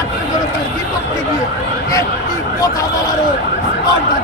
ছাত্র জনতার বিপক্ষে গিয়ে একটি কথা বলারও স্পর্ধা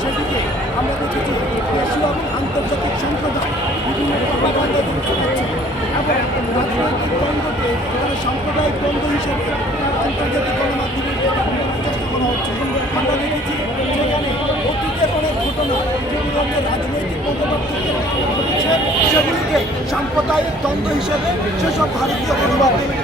সেদিকে আমরা দেখেছি দেশীয় এবং আন্তর্জাতিক সম্প্রদায় বিভিন্ন কর্মকাণ্ড দেখতে পাচ্ছি এবং রাজনৈতিক দ্বন্দ্বকে তারা সাম্প্রদায়িক দ্বন্দ্ব হিসেবে তার আন্তর্জাতিক সেগুলিকে সাম্প্রদায়িক দ্বন্দ্ব হিসেবে সেসব ভারতীয় গণমাধ্যমে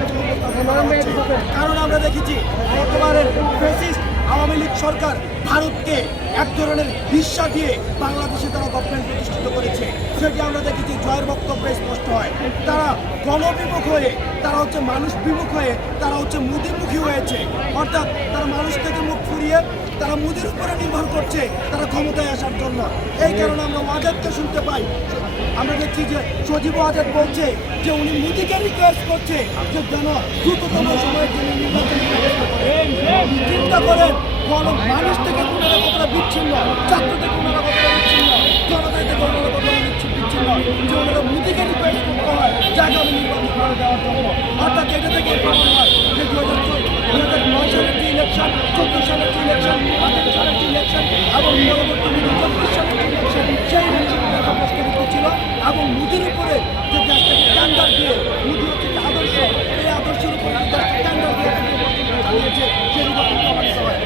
কারণ আমরা দেখেছি বর্তমানে ফেসিস্ট আওয়ামী লীগ সরকার ভারতকে এক ধরনের হিস্সা দিয়ে বাংলাদেশে তারা গভর্নমেন্ট প্রতিষ্ঠিত করেছে। সেটি আমরা দেখেছি, জয়ের বক্তব্যে স্পষ্ট হয়। তারা গণবিমুখ হয়ে, তারা হচ্ছে মানুষ বিমুখ হয়ে, তারা হচ্ছে মুদিমুখী হয়েছে। অর্থাৎ তারা মানুষ থেকে মুখ ফুরিয়ে, তারা মুদির উপরে নির্ভর করছে, তারা ক্ষমতায় আসার জন্য। এই কারণে আমরা ওয়াজাদকে শুনতে পাই। আমরা দেখছি যে সজীব ওয়াজাদ বলছে যে উনি মুদিকে রিকোয়েস্ট করছে যে যেন দ্রুততম সময়ের জন্য নির্বাচন চিন্তা করেন গণ মানুষ থেকে কোনোরা কতটা বিচ্ছিন্ন, ছাত্র থেকে কোনোরা কতটা বিচ্ছিন্ন, জনতা থেকে কোনোরা কতটা বিচ্ছি- বিচ্ছিন্ন যে ওনারা মোদিকে রিকোয়েস্ট করতে হয় আমি নির্বাচন করে দেওয়ার জন্য। অর্থাৎ এটা থেকে প্রমাণ হয় যে দু হাজার দুই হাজার নয় সালের যে ইলেকশন চোদ্দ সালের যে ইলেকশন আঠারো সালের যে ইলেকশন এবং পরবর্তী দু চব্বিশ সালের যে ইলেকশন সেই প্রস্তাবিত ছিল এবং মোদির উপরে যে দেশটাকে স্ট্যান্ডার্ড দিয়ে মোদি হচ্ছে যে আদর্শ এই আদর্শের উপরে যে দেশটা স্ট্যান্ডার্ড দিয়ে চালিয়েছে সেই নির্বাচন প্রমাণিত হয়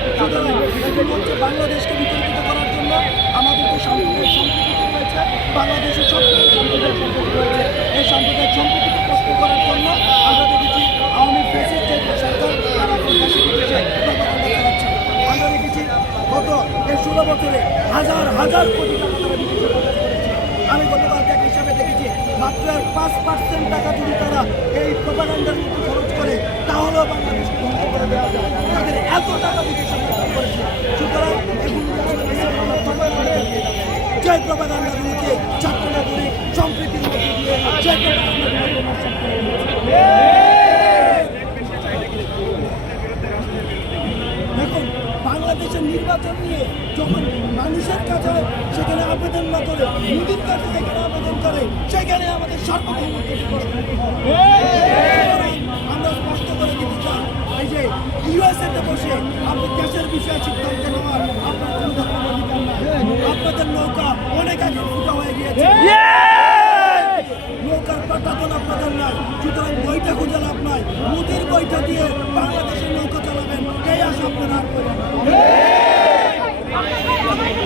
এগুলো হচ্ছে বাংলাদেশকে বিতর্কিত করার জন্য আমাদের যে সাম্প্রদায়িক সম্প্রীতি রয়েছে, বাংলাদেশের সব সাম্প্রদায়িক সম্প্রীতি রয়েছে, এই সাম্প্রদায়িক সম্প্রীতিকে প্রশ্ন করার জন্য আমরা দেখেছি আওয়ামী ফেসিস যে সরকার, তারা আমরা দেখেছি গত এই ষোলো বছরে হাজার হাজার কোটি টাকা তারা বিদেশে আমি গতকালকে এক হিসাবে দেখেছি, মাত্র পাঁচ পার্সেন্ট টাকা যদি তারা এই প্রপাগান্ডার মধ্যে খরচ করে, তাহলেও বাংলাদেশকে ধ্বংস করে দেওয়া যায় তাদের এত টাকা বিদেশে যে প্রপাগান্ডাগুলোকে ছাত্র সম্প্রীতির মধ্যে। দেখুন বাংলাদেশের নির্বাচন নিয়ে যখন মানুষের কাছে সেখানে আবেদন না করে মোদির কাছে যেখানে আবেদন করে সেখানে আমাদের সর্বক্ষমতাকে এই ইউএসএতে বসে আপনি দেশের বিষয়ে সিদ্ধান্ত নেওয়ার আপনার কোনো ধরনের অধিকার নাই। আপনাদের নৌকা অনেক আগে ফুটা হয়ে গিয়েছে। নৌকার পাঠাতন আপনাদের নাই সুতরাং বইটা খুঁজে লাভ নাই। মোদির বইটা দিয়ে বাংলাদেশের নৌকা চালাবেন এই আশা আপনারা আর করেন।